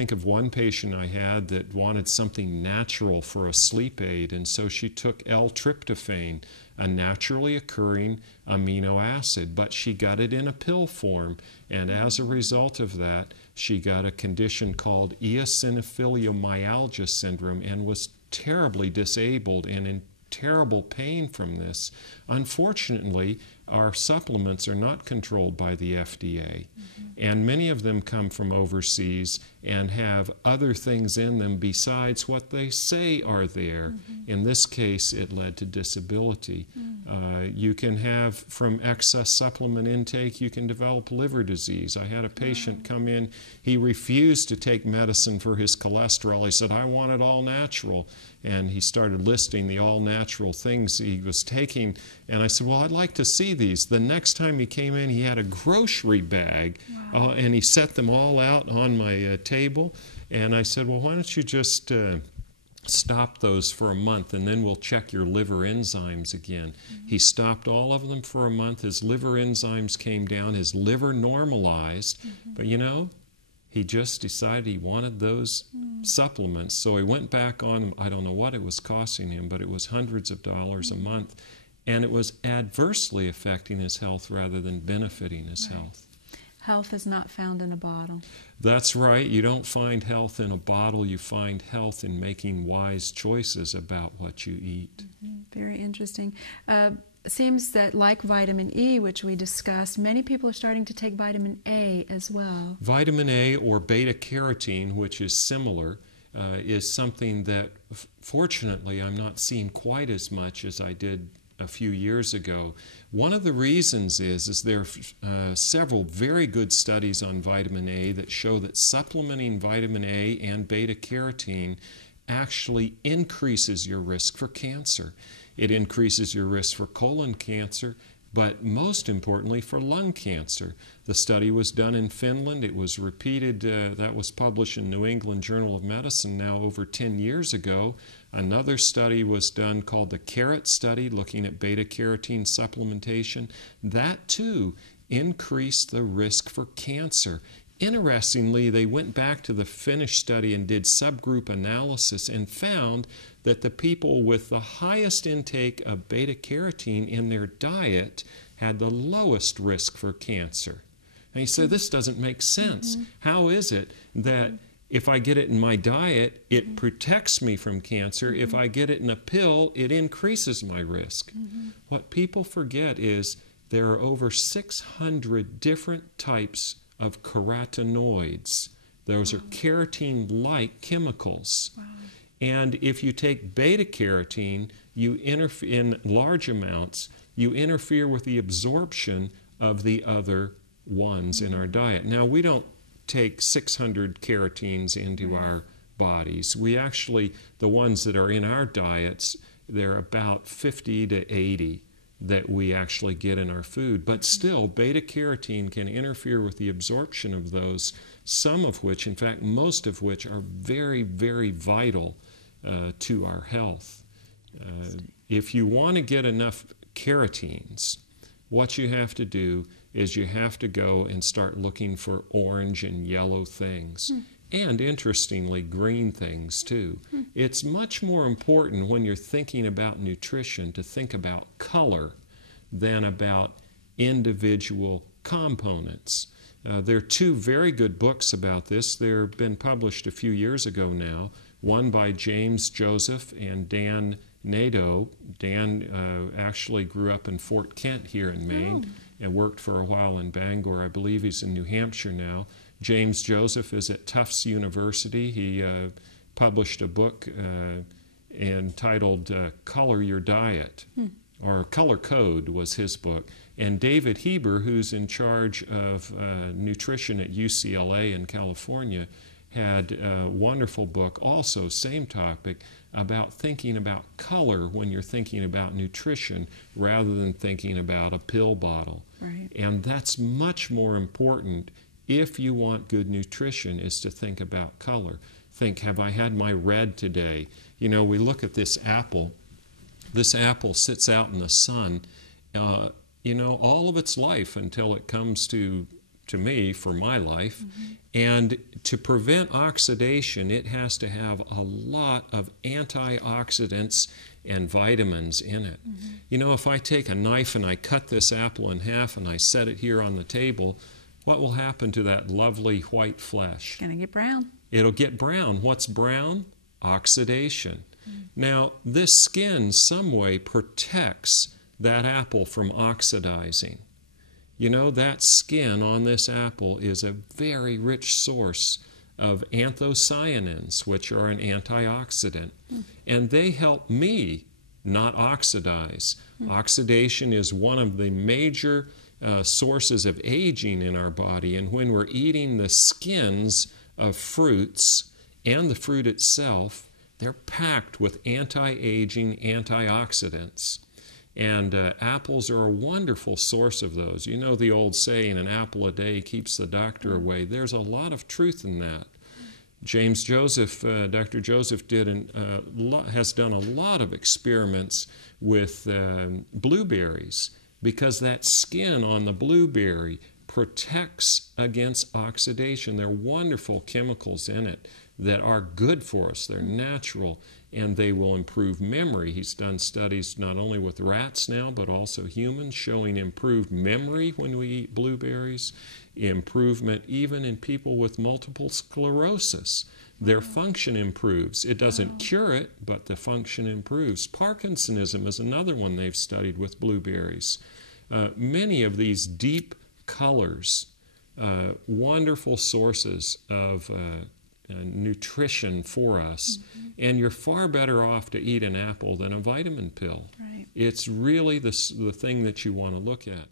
think of one patient I had that wanted something natural for a sleep aid, and so she took L-tryptophan, a naturally occurring amino acid, but she got it in a pill form, and as a result of that, she got a condition called eosinophiliomyalgia syndrome and was terribly disabled and in terrible pain from this. Unfortunately, our supplements are not controlled by the FDA, and many of them come from overseas and have other things in them besides what they say are there. In this case, it led to disability. You can have, from excess supplement intake, you can develop liver disease. I had a patient come in, he refused to take medicine for his cholesterol. He said, I want it all natural. And he started listing the all-natural things he was taking. And I said, well, I'd like to see these. The next time he came in, he had a grocery bag, and he set them all out on my table. And I said, well, why don't you just stop those for a month, and then we'll check your liver enzymes again. He stopped all of them for a month. His liver enzymes came down. His liver normalized. But, you know, he just decided he wanted those supplements, so he went back on them. I don't know what it was costing him, but it was hundreds of dollars a month, and it was adversely affecting his health rather than benefiting his health. Health is not found in a bottle. That's right. You don't find health in a bottle. You find health in making wise choices about what you eat. Very interesting. It seems that, like vitamin E, which we discussed, many people are starting to take vitamin A as well. Vitamin A, or beta-carotene, which is similar, is something that, fortunately, I'm not seeing quite as much as I did a few years ago. One of the reasons is there are several very good studies on vitamin A that show that supplementing vitamin A and beta-carotene actually increases your risk for cancer. It increases your risk for colon cancer, but most importantly for lung cancer. The study was done in Finland. It was repeated. That was published in New England Journal of Medicine now over 10 years ago. Another study was done called the CARROT study, looking at beta-carotene supplementation. That too increased the risk for cancer. Interestingly, they went back to the Finnish study and did subgroup analysis and found that the people with the highest intake of beta-carotene in their diet had the lowest risk for cancer. And you say, this doesn't make sense. How is it that if I get it in my diet, it protects me from cancer? If I get it in a pill, it increases my risk. What people forget is there are over 600 different types of carotenoids. Those are carotene-like chemicals. And if you take beta-carotene, you in large amounts, you interfere with the absorption of the other ones in our diet. Now, we don't take 600 carotenes into our bodies. We actually, the ones that are in our diets, they're about 50 to 80 that we actually get in our food. But still, beta-carotene can interfere with the absorption of those, some of which, in fact, most of which are very, very vital to our health. If you want to get enough carotenes, what you have to do is you have to go and start looking for orange and yellow things. And interestingly, green things too. It's much more important when you're thinking about nutrition to think about color than about individual components. There are two very good books about this. They've been published a few years ago now. One by James Joseph and Dan Nadeau. Dan actually grew up in Fort Kent here in Maine and worked for a while in Bangor. I believe he's in New Hampshire now. James Joseph is at Tufts University. He published a book entitled Color Your Diet, or Color Code was his book. And David Heber, who's in charge of nutrition at UCLA in California, had a wonderful book, also same topic, about thinking about color when you're thinking about nutrition rather than thinking about a pill bottle. Right. And that's much more important if you want good nutrition, is to think about color. Think, have I had my red today? You know, we look at this apple. This apple sits out in the sun, you know, all of its life until it comes to to me for my life. And to prevent oxidation, it has to have a lot of antioxidants and vitamins in it. You know, if I take a knife and I cut this apple in half and I set it here on the table, what will happen to that lovely white flesh? It's going to get brown. It'll get brown. What's brown? Oxidation. Now, this skin some way protects that apple from oxidizing. You know, that skin on this apple is a very rich source of anthocyanins, which are an antioxidant, and they help me not oxidize. Oxidation is one of the major sources of aging in our body, and when we're eating the skins of fruits and the fruit itself, they're packed with anti-aging antioxidants. And apples are a wonderful source of those. You know the old saying, an apple a day keeps the doctor away. There's a lot of truth in that. James Joseph, Dr. Joseph has done a lot of experiments with blueberries, because that skin on the blueberry protects against oxidation. There are wonderful chemicals in it that are good for us. They're natural, and they will improve memory. He's done studies not only with rats now, but also humans, showing improved memory when we eat blueberries, improvement even in people with multiple sclerosis. Their function improves. It doesn't cure it, but the function improves. Parkinsonism is another one they've studied with blueberries. Many of these deep colors, wonderful sources of nutrition for us, and you're far better off to eat an apple than a vitamin pill. Right. It's really the thing that you want to look at.